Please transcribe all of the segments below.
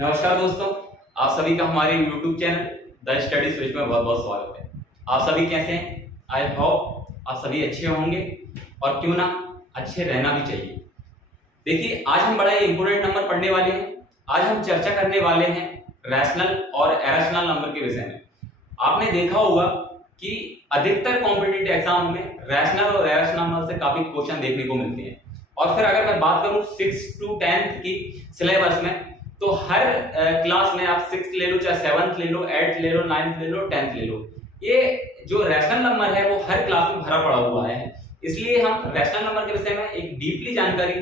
नमस्कार दोस्तों, आप सभी का हमारे YouTube channel the study switch में बहुत बहुत स्वागत है। आप सभी कैसे हैं? आई होप आप सभी अच्छे होंगे और क्यों ना अच्छे रहना भी चाहिए। देखिए, आज हम बड़ा इंपोर्टेंट नंबर पढ़ने वाले हैं। आज हम चर्चा करने वाले हैं रैशनल और इरेशनल नंबर के विषय में। आपने देखा होगा कि अधिकतर कॉम्पिटिटिव एग्जाम में रैशनल और इरेशनल नंबर से काफी क्वेश्चन देखने को मिलते हैं। और फिर अगर मैं बात करूं 6 to 10th की सिलेबस में, तो हर क्लास में आप 6th ले लो, चाहे 7th ले लो, 8th ले लो, 9th ले लो, 10th ले लो, ये जो रैशनल नंबर है वो हर क्लास में भरा पड़ा हुआ है। इसलिए हम रैशनल नंबर के विषय में एक डीपली जानकारी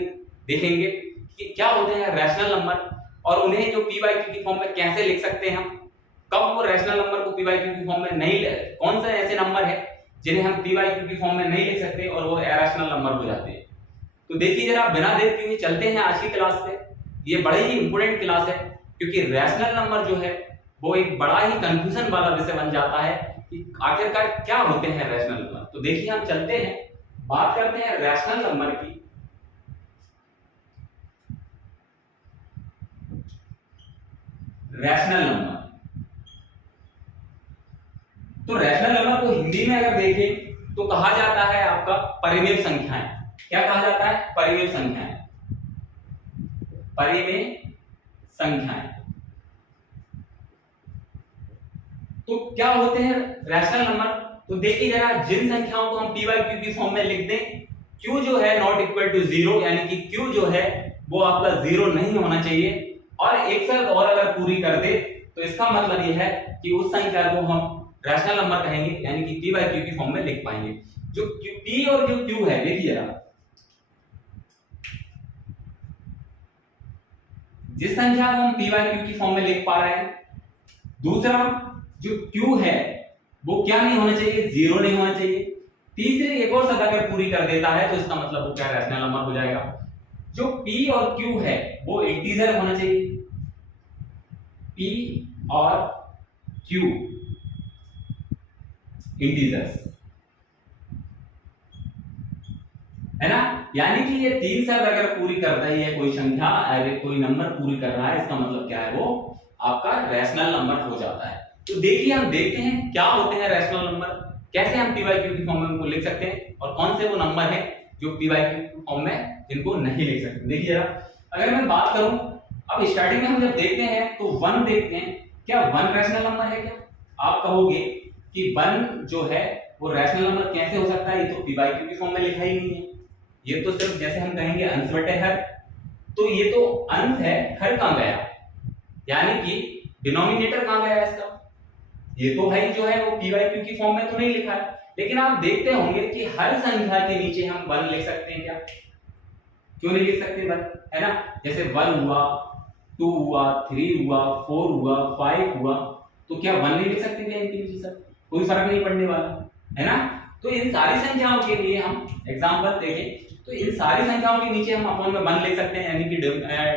देखेंगे कि क्या होते हैं रैशनल नंबर और उन्हें जो पीवाईक्यू की फॉर्म में कैसे लिख सकते हैं हम, कब वो रैशनल नंबर को पीवाईक्यू की फॉर्म में नहीं, कौन से ऐसे नंबर है जिन्हें हम पीवाईक्यू की फॉर्म में नहीं लिख सकते और वो इरेशनल नंबर हो जाते हैं। तो देखिए जरा बिना देर किए चलते हैं आज की क्लास पे। ये बड़ी ही इंपोर्टेंट क्लास है क्योंकि रैशनल नंबर जो है वो एक बड़ा ही कंफ्यूजन वाला विषय बन जाता है कि आखिरकार क्या होते हैं रैशनल नंबर। तो देखिए हम चलते हैं, बात करते हैं रैशनल नंबर की। रैशनल नंबर, तो रैशनल नंबर को हिंदी में अगर देखें तो कहा जाता है आपका परिमेय संख्याएं। क्या कहा जाता है? परिमेय संख्याएं। परिमेय संख्याएं। तो क्या होते हैं रैशनल नंबर? तो देखिए जरा, जिन संख्याओं को हम पीवाईक्यू की फॉर्म में लिख दें, q जो है नॉट इक्वल टू 0, यानी कि q जो है वो आपका 0 नहीं होना चाहिए। और एक शर्त और अगर पूरी कर दे तो इसका मतलब यह है कि उस संख्या को हम रैशनल नंबर कहेंगे, यानी कि पीवाईक्यू की फॉर्म में लिख पाएंगे। जो p और जो q है, देखिए जरा, जिस संख्या को हम पीवाईक्यू की फॉर्म में लिख पा रहे हैं, दूसरा जो q है वो क्या नहीं होना चाहिए? 0 नहीं होना चाहिए। तीसरी एक और शर्त अगर पूरी कर देता है तो इसका मतलब वो क्या रैशनल नंबर हो जाएगा। जो p और q है वो इंटीजर होना चाहिए। p और q इंटीजर्स है ना, यानी कि ये तीन शर्त अगर पूरी कर रही है कोई संख्या, अगर कोई नंबर पूरी कर रहा है, इसका मतलब क्या है? वो आपका रैशनल नंबर हो जाता है। तो देखिए हम देखते हैं क्या होते हैं रैशनल नंबर, कैसे हम पीवाईक्यू की फॉर्म में उनको लिख सकते हैं और कौन से वो नंबर है जो पीवाईक्यू की फॉर्म में जिनको नहीं लिख सकते। देखिए जरा, अगर मैं बात करूं, अब स्टार्टिंग में हम जब देखते हैं तो 1 देखते हैं। क्या 1 रैशनल नंबर है? क्या आप कहोगे कि 1 जो है वो रैशनल नंबर कैसे हो सकता है? ये तो पीवाईक्यू की फॉर्म में लिखा ही नहीं है। ये तो सिर्फ जैसे हम कहेंगे अंश बटे हर, तो ये तो अंश है, हर कहां गया, यानी कि डिनोमिनेटर कहां गया इसका? ये तो भाई जो है वो पीवाईक्यू की फॉर्म में तो नहीं लिखा है। लेकिन आप देखते होंगे कि हर संख्या के नीचे हम 1 लिख सकते हैं। क्या क्यों नहीं लिख सकते 1? है ना, जैसे 1 हुआ, 2 हुआ, 3 हुआ, 4 हुआ, 5 हुआ, तो क्या 1 नहीं लिख सकते क्या इनके नीचे? सब कोई फर्क नहीं पड़ने वाला है ना। तो इन सारी संख्याओं के लिए हम एग्जांपल देखें तो इन सारी संख्याओं के नीचे हम अपॉन में 1 लिख सकते हैं, यानी कि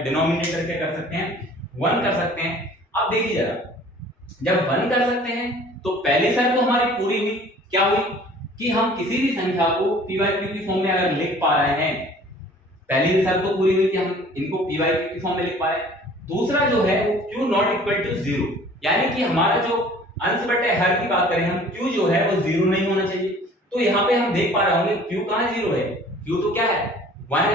डिनोमिनेटर क्या कर सकते हैं? 1 कर सकते हैं। अब देखिए जरा, जब 1 कर सकते हैं तो पहली शर्त तो हमारी पूरी हुई। क्या हुई? कि हम किसी भी संख्या को पीवाईक्यू की फॉर्म में अगर लिख पा रहे हैं, पहली शर्त तो पूरी हुई कि हम इनको पीवाईक्यू की फॉर्म में लिख पा रहे हैं। दूसरा जो है वो q नॉट इक्वल टू 0, यानी कि हमारा जो अंश बटे हर की बात करें हम, q जो है वो 0 नहीं होना चाहिए। तो यहाँ पे हम देख पा रहे होंगे q कहां 0 है? q तो क्या है? 1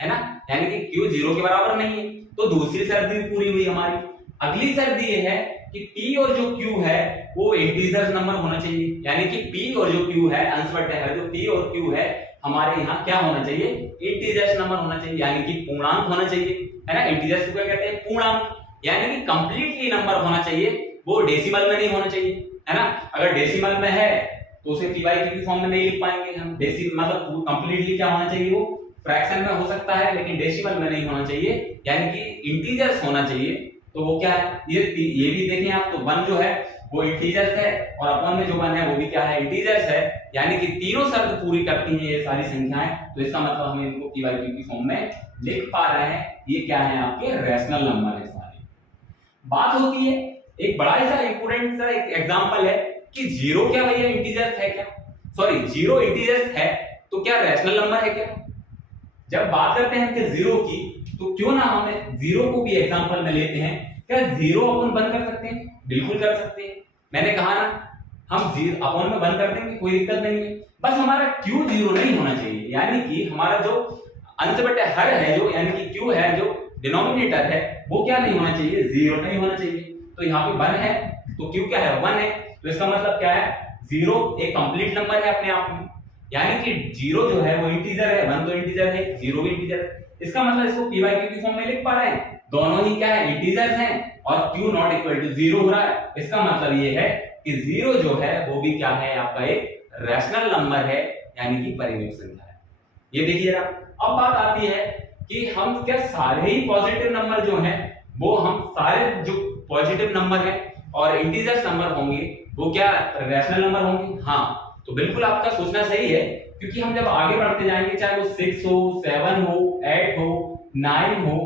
है ना, यानी कि q 0 के बराबर नहीं है। तो दूसरी शर्त भी पूरी हुई हमारी। अगली शर्त ये है कि p और जो q है वो इंटीजर नंबर होना चाहिए, यानी कि p और जो q है, अंश बटे हर जो p और q है हमारे यहाँ क्या होना चाहिए? इंटीजर्स नंबर होना चाहिए, यानी कि पूर्णांक होना चाहिए, है ना। इंटीजर्स को क्या कहते हैं? पूर्णांक, यानी कि कंप्लीटली नंबर होना चाहिए, वो डेसिमल में नहीं होना चाहिए, है ना। अगर डेसिमल में है तो उसे पीवाईक्यू की फॉर्म में नहीं लिख पाएंगे हम। डेसिमल मतलब कंप्लीटली क्या होना चाहिए? वो फ्रैक्शन में हो सकता है लेकिन डेसिमल में नहीं होना चाहिए, यानी कि इंटीजर्स होना चाहिए। तो वो क्या है? ये भी देखें आप, तो 1 जो है वो इंटीजर्स है और अपॉन में जो 1 है वो भी क्या है? इंटीजर्स है, यानी कि तीनों शर्त पूरी करती हैं ये सारी संख्याएं। तो इसका मतलब हम इनको पीवाईक्यू की फॉर्म में लिख पा रहे हैं। ये क्या है? आपके रैशनल नंबर है सारे। बात होती है एक बड़ा सा इंपोर्टेंट सा एक एग्जांपल है कि 0 क्या भैया इंटीजर्स है? क्या सॉरी 0 इंटीजर्स है तो क्या रैशनल नंबर है? क्या जब बात करते हैं कि 0 की, तो क्यों ना हमें 0 को भी एग्जांपल में लेते हैं क्या 0/1 कर सकते हैं? बिल्कुल कर सकते हैं। मैंने कहा ना, हम 0/1 कर देंगे, कोई दिक्कत नहीं है। बस हमारा Q 0 नहीं होना चाहिए, यानी कि हमारा जो अंश बटे हर है, जो यानी कि Q है, जो डिनोमिनेटर है, वो क्या नहीं होना चाहिए? 0 नहीं होना चाहिए। तो यहाँ पे 1 है, तो Q क्या है? 1 है। तो इसका मतलब क्या है? 0 एक कंप्लीट नंबर है अपने आप में, यानी कि 0 जो है वो इंटीजर है, 1 तो इंटीजर है, 0 भी इंटीजर है। इसका मतलब इसको p by q की फॉर्म में लिख पा रहे हैं, दोनों ही क्या है? इंटीजर्स हैं, और q नॉट इक्वल टू 0 हो रहा है। इसका मतलब ये है कि 0 जो है वो भी क्या है? आपका एक रैशनल नंबर है, यानी कि परिमेय संख्या है। ये देखिए अब बात आती है कि हम क्या सारे ही पॉजिटिव नंबर जो हैं, वो हम सारे जो पॉजिटिव नंबर है और इंटीजर्स नंबर होंगे, वो क्या रैशनल नंबर होंगे? हाँ, तो बिल्कुल आपका सोचना सही है, क्योंकि हम जब आगे बढ़ते जाएंगे, चाहे वो 6 हो, 7 हो, 8 हो, 9 हो,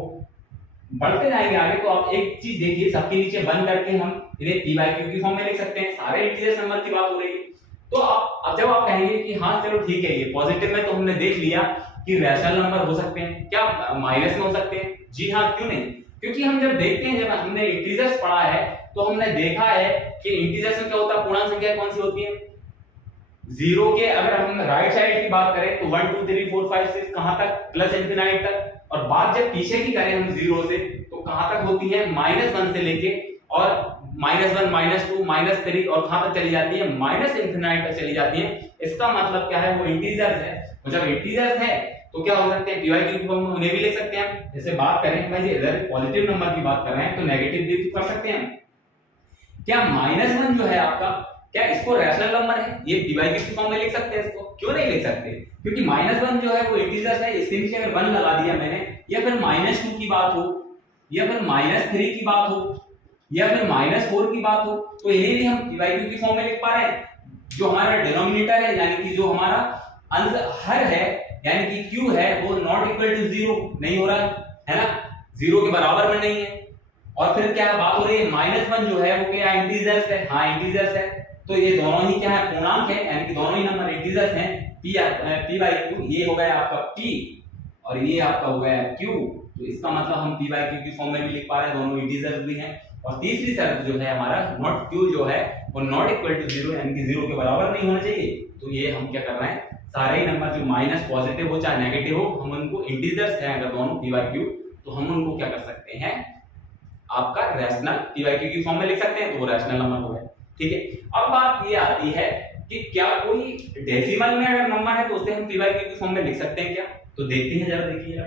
बढ़ते जाएंगे आगे, तो आप एक चीज देखिए, सबके नीचे 1 करके हम इन्हें p by q की फॉर्म में लिख सकते हैं। सारे इंटीजर्स नंबर की बात हो रही है। तो अब जब आप कहेंगे कि हाँ चलो ठीक है, ये पॉजिटिव में तो हमने देख लिया कि रैशनल नंबर हो सकते हैं, क्या माइनस में हो सकते हैं? जी हाँ, क्यों नहीं? क्योंकि हम जब देखते हैं, जब हमने इंटीजर्स पढ़ा है, तो हमने देखा है कि इंटीजर्स में क्या होता है? पूर्णांक संख्या कौन सी होती है? 0 के अगर हम राइट साइड की बात करें तो 1 2 3 4 5 6 कहां तक? प्लस इंफिनिट तक। और बात जब पीछे की करें हम 0 से, तो कहां तक होती है? -1 से लेके और -1 -2 -3 और कहां तक चली जाती है? माइनस इंफिनिट तक चली जाती है। इसका मतलब क्या है? वो इंटीजर्स है। तो जब इंटीजर्स है तो क्या हो सकते हैं? p by q की फॉर्म में उन्हें भी लिख सकते हैं। जैसे बात करें भाई, इधर पॉजिटिव नंबर की बात कर रहे हैं, तो नेगेटिव भी कर सकते हैं। क्या -1 जो है आपका, क्या इसको रैशनल नंबर है? ये p by q की फॉर्म में लिख सकते हैं इसको? क्यों नहीं लिख सकते? क्योंकि -1 जो है वो इंटीजर्स है, इसके नीचे अगर 1 लगा दिया मैंने, या फिर -2 की बात हो, या फिर -3 की बात हो, या फिर -4 की बात हो, तो इन्हें भी हम p by q की फॉर्म में लिख पा रहे हैं। जो हमारा डिनोमिनेटर है, यानी कि जो हमारा अंश हर है, यानी कि q है, वो नॉट इक्वल टू 0 नहीं हो रहा है ना, 0 के बराबर में नहीं है। और फिर क्या बात हो रही है? -1 जो है वो क्या इंटीजर्स है? हाँ, इंटीजर्स है। तो ये दोनों ही क्या है? पूर्णांक है, यानी कि दोनों ही नंबर इंटीजर्स हैं। p by q, ये हो गया आपका p और ये आपका हो गया q। तो इसका मतलब हम p by q की फॉर्म में भी लिख पा रहे हैं, दोनों इंटीजर्स भी हैं। और तीसरी शर्त जो है हमारा नॉट q जो है वो नॉट इक्वल टू 0, यानी कि 0 के बराबर नहीं होना चाहिए। तो ये हम क्या कर रहे हैं? सारे ही नंबर जो माइनस पॉजिटिव हो चाहे नेगेटिव हो, हम उनको इंटीजर्स हैं अगर दोनों p by q, तो हम उनको क्या कर सकते हैं? आपका रैशनल p by q की फॉर्म में लिख सकते हैं, तो वो रैशनल नंबर हो गया। ठीक है, अब बात ये आती है कि क्या कोई डेसिमल में अगर नंबर है तो उसे हम p by q की फॉर्म में लिख सकते हैं क्या? तो देखते हैं जरा, देखिए जरा।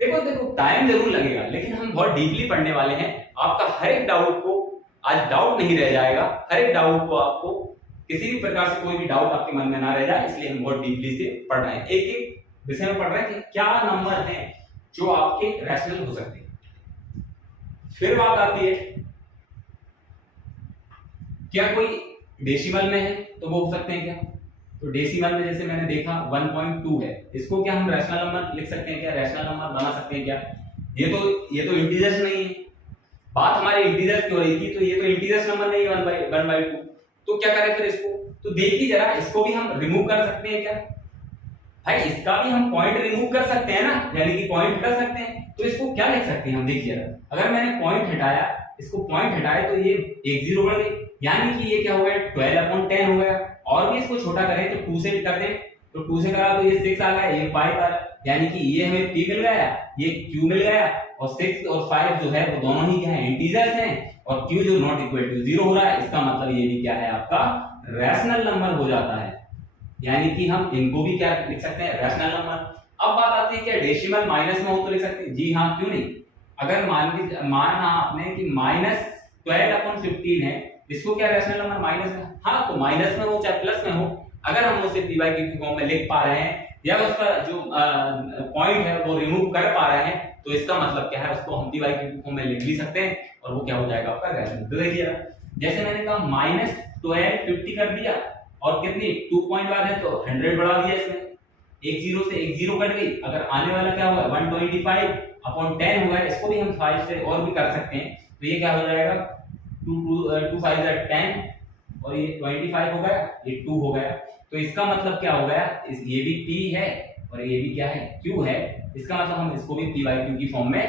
देखो टाइम जरूर लगेगा, लेकिन हम बहुत डीपली पढ़ने वाले हैं। आपका हर एक डाउट को आज डाउट नहीं रह जाएगा, हर एक डाउट को आपको किसी भी प्रकार से कोई भी डाउट आपके मन में ना रह जाए, इसलिए हम बहुत डीपली से पढ़ रहे हैं, एक एक विषय में पढ़ रहे हैं कि क्या नंबर हैं जो आपके रैशनल हो सकते हैं। फिर बात आती है, क्या कोई डेसिमल में है तो वो हो सकते हैं क्या? तो डेसिमल में जैसे मैंने देखा 1.2 है, इसको क्या हम रैशनल नंबर लिख सकते हैं क्या? रैशनल नंबर बना सकते हैं क्या? ये तो इंटीजर्स नहीं है, बात हमारे इंटीजर्स की हो रही थी, तो ये तो इंटीजर्स नंबर नहीं है 1/2। तो क्या करें फिर इसको? तो देखिए जरा, इसको भी हम रिमूव कर सकते हैं क्या? भाई इसका भी हम पॉइंट रिमूव कर सकते हैं ना, यानी कि पॉइंट हटा सकते हैं। तो इसको क्या लिख सकते हैं हम? देखिए जरा, अगर मैंने पॉइंट हटाया, इसको पॉइंट हटाया, तो ये एक 0 बढ़ गई, यानी कि ये क्या हो गया? 12/10 हो गया। और भी इसको छोटा करें तो 2 से कर दें, तो 2 से करा तो ये 6 आ गया, ये 5 आ गया, यानी कि ये हमें p मिल गया, ये q मिल गया। और 6 और 5 जो है वो दोनों ही क्या है? इंटीजर्स हैं। और q जो नॉट इक्वल टू 0 हो रहा है, इसका मतलब ये भी क्या है? आपका रैशनल नंबर हो जाता है, यानी कि हम इनको भी क्या लिख सकते हैं? Rational number. अब बात आती है क्या डेसिमल माइनस में हो तो लिख सकते हैं? जी हाँ, क्यों नहीं? अगर माना आपने कि -12/15 है, इसको क्या रैशनल नंबर माइनस में? हाँ, तो माइनस में हो चाहे प्लस में हो, अगर हम उसे p by q की फॉर्म में लिख पा रहे हैं, या उसका जो पॉइंट है वो रिमूव कर पा रहे हैं, तो इसका मतलब क्या है? उसको हम p by q की फॉर्म में लिख भी सकते हैं, और वो क्या हो जाएगा? आपका रैशनल। तो देखिए जैसे मैंने कहा -1250 कर दिया, और कितनी 2 पॉइंट बाद है तो 100 बढ़ा दिया इसमें, एक 0 से एक 0 कट गई। अगर आने वाला क्या होगा? 125/10 होगा। इसको भी हम 5 से और भी कर सकते हैं, तो ये क्या हो जाएगा? 2 5 10, और ये 25 हो गया, ये 2 हो गया। तो इसका मतलब क्या हो गया? ये भी p है और ये भी क्या है? q है। इसका मतलब हम इसको भी p by q की फॉर्म में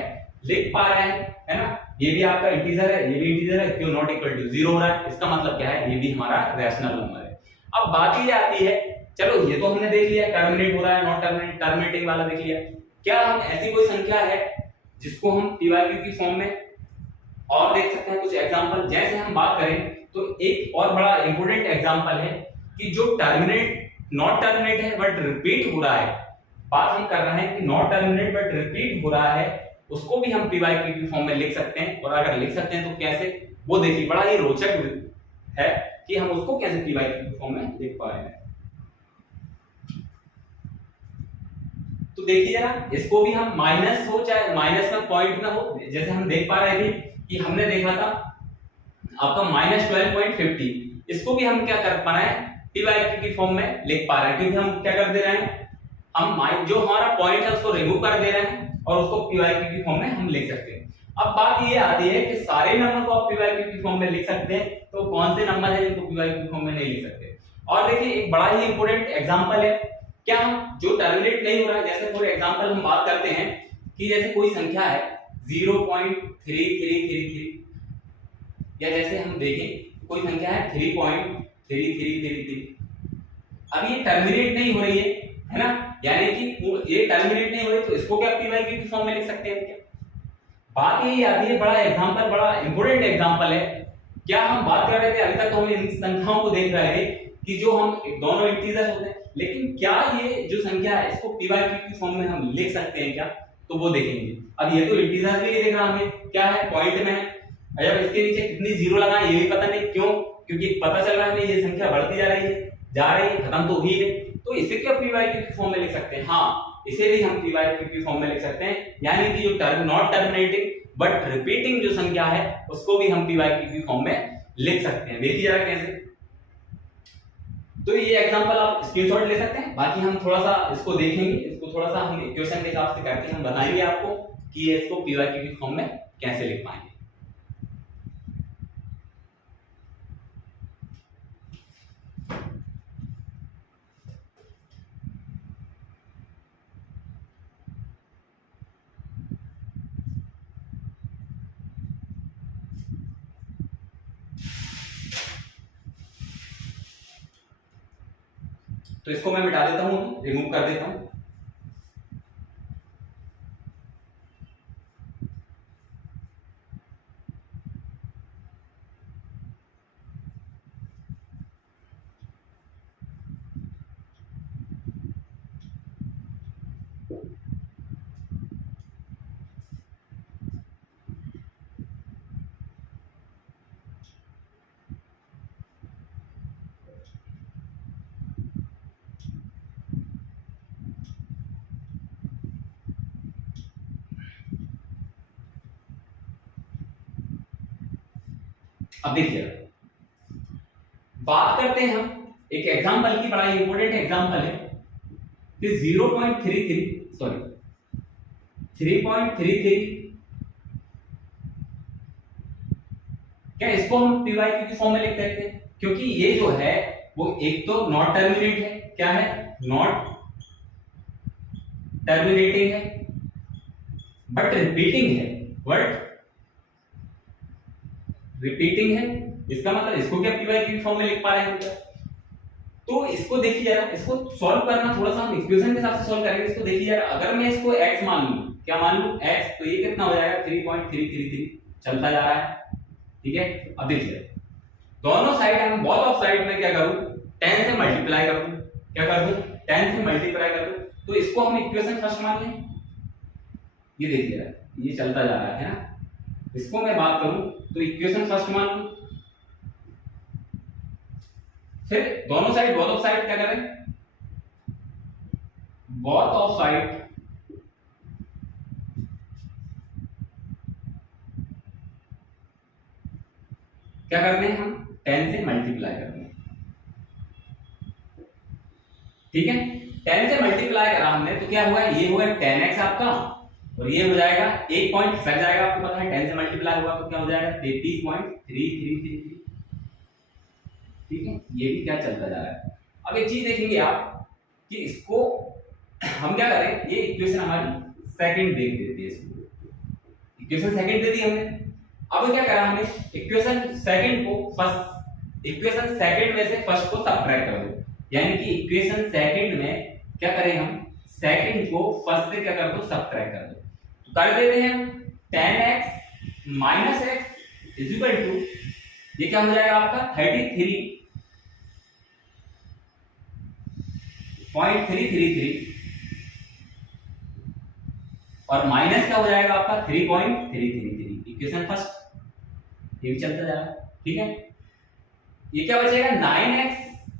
लिख पा रहे हैं, है ना। ये भी आपका इंटीजर है, ये भी इंटीजर है, क्यों नॉट इक्वल टू 0 हो रहा है, इसका मतलब क्या है, ये भी हमारा रैशनल नंबर है। अब बात ये आती है, चलो ये तो हमने देख लिया टर्मिनेट हो रहा है, नॉट टर्मिनेटिंग वाला देख लिया, क्या हम ऐसी कोई संख्या है जिसको हम पीवाईक्यू की फॉर्म में और देख सकते हैं कुछ एग्जांपल। जैसे हम बात करें तो एक और बड़ा इंपॉर्टेंट एग्जांपल है कि जो टर्मिनेट नॉट टर्मिनेट है बट रिपीट हो रहा है, बात हम कर रहे हैं कि नॉट टर्मिनेट बट रिपीट हो रहा है, उसको भी हम पीवाईक्यू की फॉर्म में लिख सकते हैं। और अगर लिख सकते हैं तो कैसे, वो देखिए बड़ा ही रोचक है कि हम उसको कैसे पीवाईक्यू की फॉर्म में लिख पा रहे हैं। तो देखिए यार, इसको भी हम माइनस हो चाहे माइनस में पॉइंट में हो, जैसे हम देख पा रहे थे कि हमने देखा था आपका -12.50, इसको भी हम क्या कर पा रहे हैं, पीवाईक्यू की फॉर्म में लिख पा रहे हैं, क्योंकि हम क्या कर दे रहे हैं, हम जो हमारा पॉइंट है उसको रिमूव कर दे रहे हैं और उसको पीवाईक्यू की फॉर्म में हम लिख सकते हैं। अब बात ये आती है कि सारे नंबर को आप पीवाईक्यू की फॉर्म में लिख सकते हैं, तो कौन से नंबर है जिनको पीवाईक्यू की फॉर्म में नहीं लिख सकते। और देखिए एक बड़ा ही इंपॉर्टेंट एग्जांपल है, क्या हम जो टर्मिनेट नहीं हो रहा है, जैसे फॉर एग्जांपल हम बात करते हैं कि जैसे कोई संख्या है 0.3333, या जैसे हम देखें कोई संख्या है 3.3333, अब ये टर्मिनेट नहीं हो रही है ना, यानी कि ये टर्मिनेट नहीं हो रही, तो इसको क्या पीवाईक्यू की फॉर्म में लिख सकते हैं क्या। बात यही आती है, बड़ा एग्जांपल, बड़ा इंपॉर्टेंट एग्जांपल है। क्या हम बात कर रहे थे अभी तक, तो हम इन संख्याओं को देख रहे थे कि जो हम दोनों इंटीजर्स होते हैं, लेकिन क्या ये जो संख्या है इसको पीवाईक्यू की फॉर्म में हम लिख सकते हैं क्या, तो वो देखेंगे। अब ये तो इंटीजर भी नहीं दिख रहा हमें, क्या है, पॉइंट में है, अब इसके नीचे कितनी जीरो लगाएं ये भी पता नहीं, क्यों, क्योंकि पता चल रहा है हमें ये संख्या बढ़ती जा रही है, खत्म तो हुई नहीं, तो इसे क्या पीवाईक्यू की फॉर्म में लिख सकते हैं, हाँ इसे भी हम पीवाईक्यू की फॉर्म में लिख सकते हैं, यानी कि जो नॉट टर्मिनेटिंग बट रिपीटिंग जो संख्या है उसको भी हम पीवाईक्यू की फॉर्म में लिख सकते हैं। देखिए जरा कैसे, तो ये एग्जांपल आप स्क्रीनशॉट ले सकते हैं, बाकी हम थोड़ा सा इसको देखेंगे, इसको थोड़ा सा हम इक्वेशन के हिसाब से करके हम बताएंगे आपको कि ये इसको पीवाईक्यू की फॉर्म में कैसे लिख पाएंगे। तो इसको मैं मिटा देता हूं, रिमूव कर देता हूं। अब देखिए बात करते हैं हम एक एग्जांपल की, बड़ा इंपॉर्टेंट एग्जांपल है कि 3.33 क्या इसको हम पीवाईक्यू की फॉर्म में लिख सकते हैं, क्योंकि ये जो है वो एक तो नॉट टर्मिनेट है, क्या है, नॉट टर्मिनेटिंग है बट रिपीटिंग है, रिपीटिंग है, इसका मतलब इसको क्या पीवाईक्यू की फॉर्म में लिख पा रहे हैं क्या। तो इसको देखिए जरा, इसको सॉल्व करना थोड़ा सा हम इक्वेशन के हिसाब से सॉल्व करेंगे। इसको देखिए जरा, अगर मैं इसको x मान लूं, क्या मान लूं x, तो ये कितना हो जाएगा 3.333 चलता जा रहा है, ठीक है। अब देखिए दोनों साइड हम बोथ ऑफ साइड में क्या करूं, 10 से मल्टीप्लाई कर दूं, क्या कर दूं, 10 से मल्टीप्लाई कर दूं, तो इसको हम इक्वेशन फर्स्ट मान लें। ये देखिए ये चलता जा रहा है ना, इसको मैं बात करूं तो इक्वेशन फर्स्ट मान लूं, फिर दोनों साइड बोथ ऑफ साइड क्या करें, बोथ ऑफ साइड क्या करते हैं हम 10 से मल्टीप्लाई करते हैं, ठीक है। 10 से मल्टीप्लाई करा हमने तो क्या हुआ, ये हुआ 10x आपका, और ये हो जाएगा एक पॉइंट सट जाएगा, आपको पता है 10 से मल्टीप्लाई हुआ तो क्या हो जाएगा 33.333, ठीक है। ये भी क्या चलता जा रहा है। अब एक चीज देखेंगे आप कि इसको हम क्या करें, ये इक्वेशन हमारी सेकंड देख देती है, इसको इक्वेशन सेकंड दे दी हमने, अब क्या करा हमने, इक्वेशन सेकंड को फर्स्ट, इक्वेशन सेकंड में से फर्स्ट को सब्ट्रैक्ट कर दो, यानी कि इक्वेशन सेकंड में क्या करें हम, सेकंड को फर्स्ट से क्या कर दो, सब्ट्रैक्ट कर दो। तो कर देते हैं 10x minus x is equal to, ये क्या हो जाएगा आपका 33.333 और माइनस क्या हो जाएगा आपका 3.333, इक्वेशन फर्स्ट ये भी चलता जा रहा है, ठीक है। ये क्या बचेगा 9x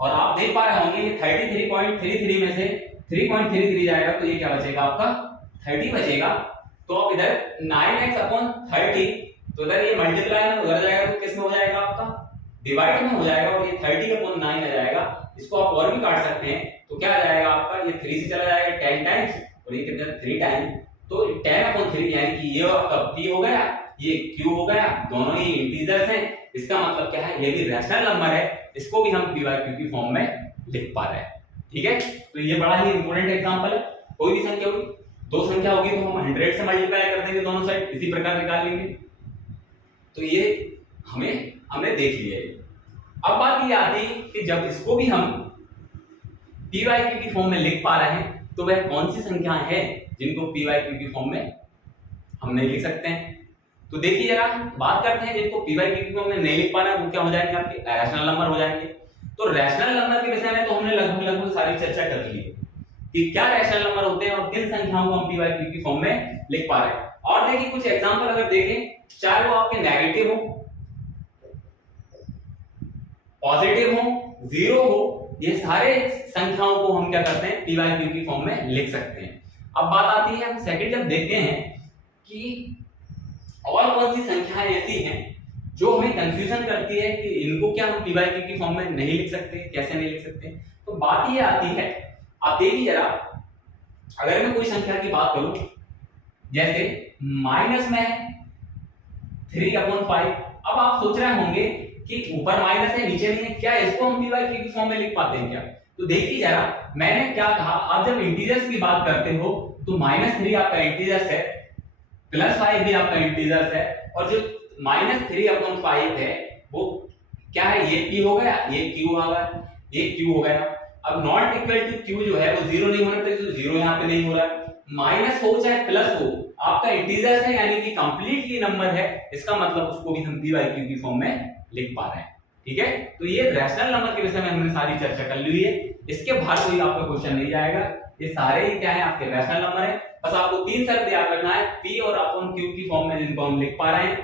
और आप देख पा रहे होंगे ये 33.33 में से 3.33 जाएगा तो ये क्या बचेगा आपका 30 बचेगा। तो आप इधर 9x अपॉन 30, तो इधर ये मल्टीप्लाई में उधर जाएगा तो किस में हो जाएगा आपका डिवाइड में हो जाएगा और ये 30 अपॉन 9 आ जाएगा। इसको आप और भी काट सकते हैं तो क्या आ जाएगा आपका, ये 3 से चला जाएगा 10 टाइम्स और ये कितना 3 टाइम, तो 10 अपॉन 3 यानी कि ये आपका p हो गया, ये q हो गया, दोनों ही इंटीजर्स हैं। इसका मतलब क्या है, ये भी रैशनल नंबर है, इसको भी हम p/q की फॉर्म में लिख पा रहे हैं, ठीक है। तो ये बड़ा ही इंपॉर्टेंट एग्जांपल है। कोई भी संख्या होगी, दो संख्या होगी तो हम 100 से मल्टीप्लाई कर देंगे दोनों साइड, इसी प्रकार निकाल लेंगे। तो ये हमने देख लिया है। अब बात ये आती है कि जब इसको भी हम p/q की फॉर्म में लिख पा रहे हैं तो वह कौन सी संख्या है जिनको p/q की फॉर्म में हम नहीं लिख सकते हैं। तो देखिए जरा बात करते हैं, जिनको p/q की फॉर्म में नहीं लिख पाना वो क्या हो जाएंगे, आपके रैशनल नंबर हो जाएंगे। तो रैशनल नंबर के विषय में तो हमने लगभग सारी चर्चा कर ली है कि क्या रैशनल नंबर होते हैं और किन संख्याओं को हम p/q की फॉर्म में लिख पा रहे हैं। और देखिए कुछ एग्जांपल अगर देखें, चाहे वो आपके नेगेटिव हो, पॉजिटिव हो, जीरो हो, ये सारे संख्याओं को हम क्या करते हैं p/q की फॉर्म में लिख सकते हैं। अब बात आती है हम सेकंड जब देखते हैं कि और कौन सी संख्याएं ऐसी हैं जो हमें कंफ्यूजन करती है कि इनको क्या हम p/q की फॉर्म में नहीं लिख सकते, कैसे नहीं लिख सकते। तो बात ये आती है, आप देखिए जरा, अगर मैं कोई संख्या की बात करूं जैसे माइनस में 3/5, अब आप सोच रहे होंगे कि ऊपर माइनस है नीचे नहीं है, क्या इसको हम p/q की फॉर्म में लिख पाते हैं क्या। तो देखिए जरा मैंने क्या कहा, आप जब इंटीजर्स की बात करते हो तो -3 आपका इंटीजर्स है, +5 भी आपका इंटीजर्स है, और जो -3/5 है वो क्या है, ये p हो गया, ये q आ गया, ये q हो गया। अब नॉट इक्वल टू q जो है वो जीरो नहीं होना चाहिए, तो जीरो यहाँ पे नहीं हो रहा है। माइनस हो चाहे प्लस हो, आपका इंटीजर्स है यानी कि कंप्लीटली नंबर है, इसका मतलब उसको भी हम p/q की फॉर्म में लिख पा रहे हैं, ठीक है। तो ये रैशनल नंबर के विषय में हमने सारी चर्चा कर ली है, इसके बाहर कोई आपका क्वेश्चन नहीं आएगा। ये सारे ही क्या है आपके रैशनल नंबर है। बस आपको तीन शर्त याद रखना है, p और अपॉन q की फॉर्म में जिनको हम लिख पा रहे हैं,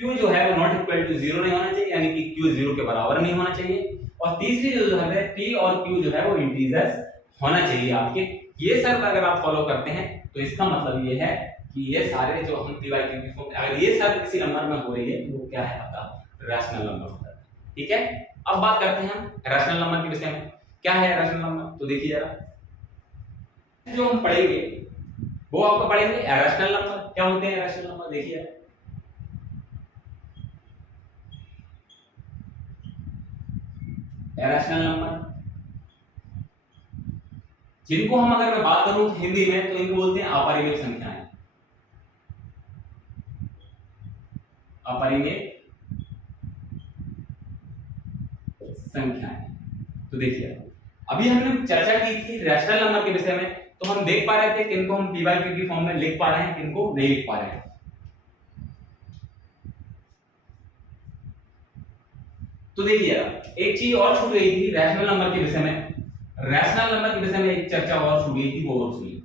q जो है वो नॉट इक्वल टू जीरो नहीं होना चाहिए, यानी कि q जीरो के बराबर नहीं होना चाहिए, और तीसरी जो है p और q जो है वो इंटीजर्स होना चाहिए आपके। ये शर्त अगर आप फॉलो करते हैं तो इसका मतलब ये है कि ये सारे जो हम p/q की फॉर्म, अगर ये शर्त किसी नंबर में हो रही है तो वो क्या है आपका रैशनल नंबर होता है, ठीक है। अब बात करते हैं हम रैशनल नंबर के विषय में, क्या है रैशनल नंबर। तो देखिए जरा जो हम पढ़ेंगे वो आपको पढ़ेंगे रैशनल नंबर, क्या होते हैं रैशनल नंबर। देखिए रैशनल नंबर जिनको हम अगर मैं बात करूं हिंदी में तो इनको बोलते हैं अपरिमेय संख्याएं, अपरिमेय संख्याएं। तो देखिए अभी हमने चर्चा की थी रैशनल नंबर के विषय में, तो हम देख पा रहे थे किनको हम p/q की फॉर्म में लिख पा रहे हैं, किनको नहीं लिख पा रहे हैं। तो देखिए एक चीज और छूट गई थी रैशनल नंबर के विषय में, रैशनल नंबर के विषय में एक चर्चा और छूट गई थी, वो और सुनिए।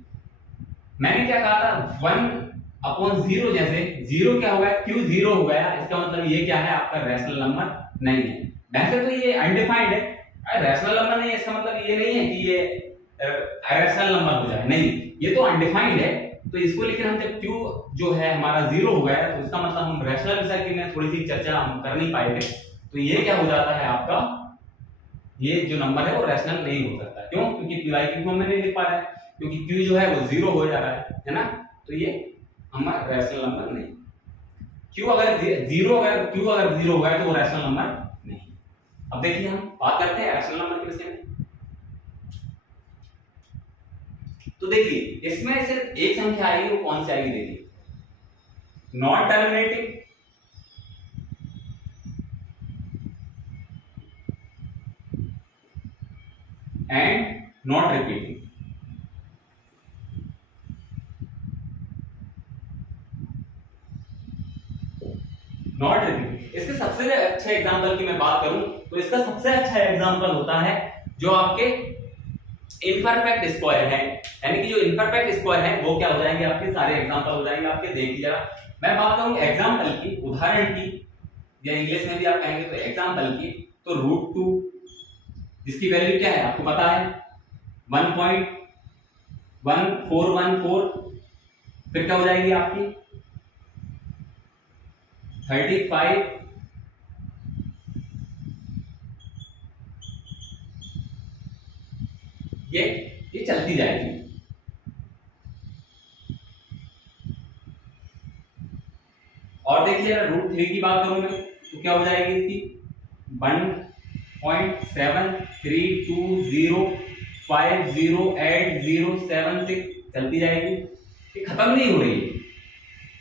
मैंने क्या कहा था 1/0, जैसे जीरो क्या हो गया, q जीरो हो गया, इसका मतलब ये क्या है आपका रैशनल नंबर नहीं है। वैसे तो ये अनडिफाइंड है, रैशनल नंबर नहीं है, इसका मतलब ये नहीं है कि ये रैशनल नंबर हो जाए, नहीं, ये तो अनडिफाइंड है। तो इसको लेकर हम जब q जो है हमारा जीरो हो गया तो इसका मतलब हम रैशनल विषय की में थोड़ी सी चर्चा हम कर नहीं पाए थे, तो ये क्या हो जाता है आपका, ये जो नंबर है वो रैशनल नहीं हो सकता। क्यों? क्योंकि p/q फॉर्म में नहीं लिख पा रहा है, क्योंकि q जो है वो जीरो हो जा रहा है ना, तो ये हमारा रैशनल नंबर नहीं। q अगर जीरो हो गया तो वो रैशनल नंबर नहीं। अब देखिए हम बात करते हैं रैशनल नंबर के विषय में। तो देखिए इसमें सिर्फ एक संख्या आएगी, वो कौन सी आएगी, देखिए not terminating and not repeating. Not repeating, इसके सबसे अच्छे एग्जांपल की मैं बात करूं तो इसका सबसे अच्छा एग्जांपल होता है जो आपके इम्परफेक्ट स्क्वायर है, यानी कि जो इम्परफेक्ट स्क्वायर है वो क्या हो जाएंगे आपके, सारे एग्जांपल हो जाएंगे आपके। देखिए जरा, मैं बात करूं एग्जांपल की, उदाहरण की, या इंग्लिश में भी आप कहेंगे तो एग्जांपल की, तो √2 जिसकी वैल्यू क्या है आपको पता है 1.1414, फिर क्या हो जाएगी आपकी 35, ये चलती जाएगी। और देखिए √3 की बात करूं मैं तो क्या हो जाएगी इसकी 1.7320508076 चलती जाएगी, ये खत्म नहीं हो रही है।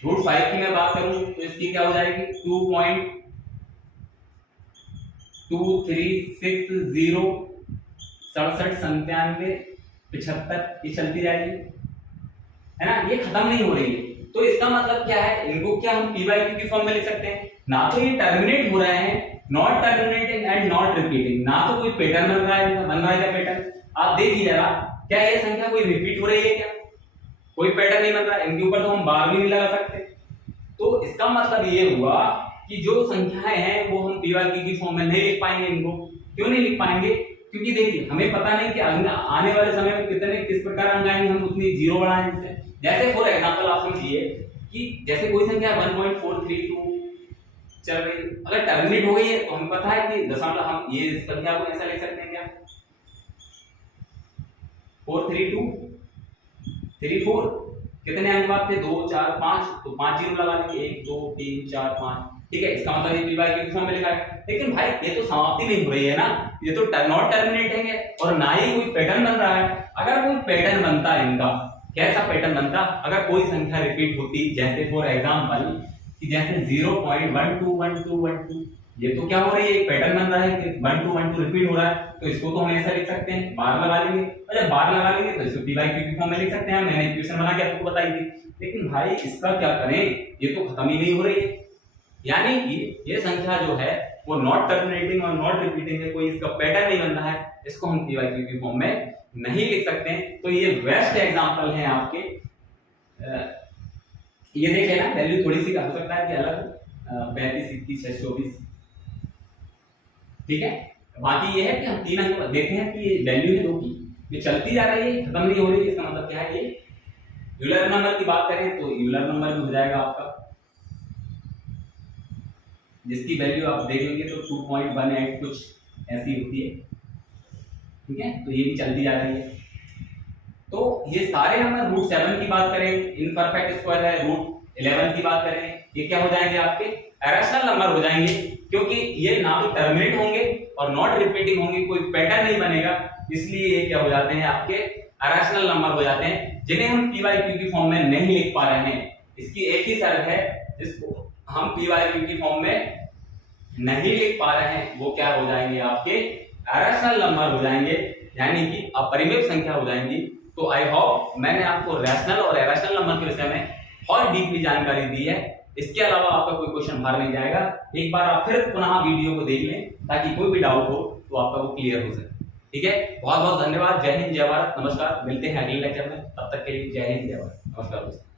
√5 की मैं बात करूं तो इसकी क्या हो जाएगी 2.2360 679775, ये चलती जाएगी, है ना, ये खत्म नहीं हो रही है। तो इसका मतलब क्या है, इनको क्या हम p/q की फॉर्म में लिख सकते हैं, ना तो ये टर्मिनेट हो रहे हैं, not terminating and not repeating, ना तो कोई पैटर्न बन रहा है क्या पैटर्न, आप देखिए जरा, क्या ये संख्या कोई रिपीट हो रही है क्या, कोई पैटर्न नहीं बन रहा है, इनके ऊपर तो हम बार भी नहीं लगा सकते। तो इसका मतलब ये हुआ कि जो संख्याएं हैं वो हम p/q की फॉर्म में नहीं लिख पाएंगे। इनको क्यों नहीं लिख पाएंगे, क्योंकि देखिए हमें पता नहीं कि आने वाले समय में कितने किस प्रकार अंक आएंगे, हम उतनी जीरो बढ़ाएं इससे। जैसे फॉर एग्जांपल आप समझिए कि जैसे कोई संख्या 1.432 चल रही, अगर टर्मिनेट हो गई है तो हमें पता है कि दशमलव, हम ये संख्या को ऐसा लिख सकते हैं क्या 43234, कितने अंक बाद थे 2 4 5, तो 5 जीरो लगा लेंगे 1 2 3 4 5, ठीक है। इसका मतलब ये p/q की फॉर्म में लिखा है। लेकिन भाई ये तो समाप्ति नहीं हो रही है ना, ये तो नॉट टर्मिनेटिंग है और ना ही कोई पैटर्न बन रहा है। अगर कोई पैटर्न बनता है इनका, कैसा पैटर्न बनता, अगर कोई संख्या रिपीट होती, जैसे फॉर एग्जांपल कि जैसे 0.121212, ये तो क्या हो रही है, एक पैटर्न बन रहा है कि 1212 रिपीट हो रहा है, तो इसको तो हम ऐसा लिख सकते हैं, बार लगा लेंगे, और जब बार लगा लेंगे तो इसको p/q की फॉर्म में लिख सकते हैं। मैंने इक्वेशन बना के आपको बताई थी। लेकिन भाई इसका क्या करें, ये तो खत्म ही नहीं हो रही है, यानी कि ये संख्या जो है वो नॉट टर्मिनेटिंग और नॉट रिपीटिंग है, कोई इसका पैटर्न नहीं बन रहा है, इसको हम p/q की फॉर्म में नहीं लिख सकते हैं। तो ये बेस्ट एग्जांपल है आपके, ये देख लेना, वैल्यू थोड़ी सी हो सकता है कि अलग 35 21 24, ठीक है। बाकी ये है कि हम 3 अंक देखते हैं कि ये वैल्यू है 2 की, ये चलती जा रही है, खत्म नहीं हो रही है, इसका मतलब क्या है, ये यूलर नंबर की बात करें तो यूलर नंबर भी हो जाएगा आपका, जिसकी वैल्यू आप देखेंगे तो 2.18 कुछ ऐसी होती है, ठीक है। तो ये भी चलती जा रही है। तो ये सारे नंबर √7 की बात करें, इनपरफेक्ट स्क्वायर है, √11 की बात करें, ये क्या हो जाएंगे आपके इरेशनल नंबर हो जाएंगे, क्योंकि ये ना तो टर्मिनेट होंगे और नॉट रिपीटिंग होंगे, कोई पैटर्न नहीं बनेगा, इसलिए ये क्या हो जाते हैं आपके इरेशनल नंबर हो जाते हैं, जिन्हें हम p/q की फॉर्म में नहीं लिख पा रहे हैं। इसकी एक ही शर्त है, जिसको हम p/q की फॉर्म में नहीं लिख पा रहे हैं, वो क्या हो जाएंगे आपके इरेशनल नंबर हो जाएंगे, यानी कि अपरिमेय संख्या हो जाएंगी। तो आई होप मैंने आपको रैशनल और इरेशनल नंबर के विषय में और डीपली जानकारी दी है। इसके अलावा आपका कोई क्वेश्चन बाहर नहीं जाएगा, एक बार आप फिर पुनः वीडियो को देख लें ताकि कोई भी डाउट हो तो आपका वो क्लियर हो सके, ठीक है। बहुत बहुत धन्यवाद, जय हिंद जय भारत, नमस्कार, मिलते हैं अगले लेक्चर में, तब तक के लिए जय हिंद जय भारत, नमस्कार दोस्तों।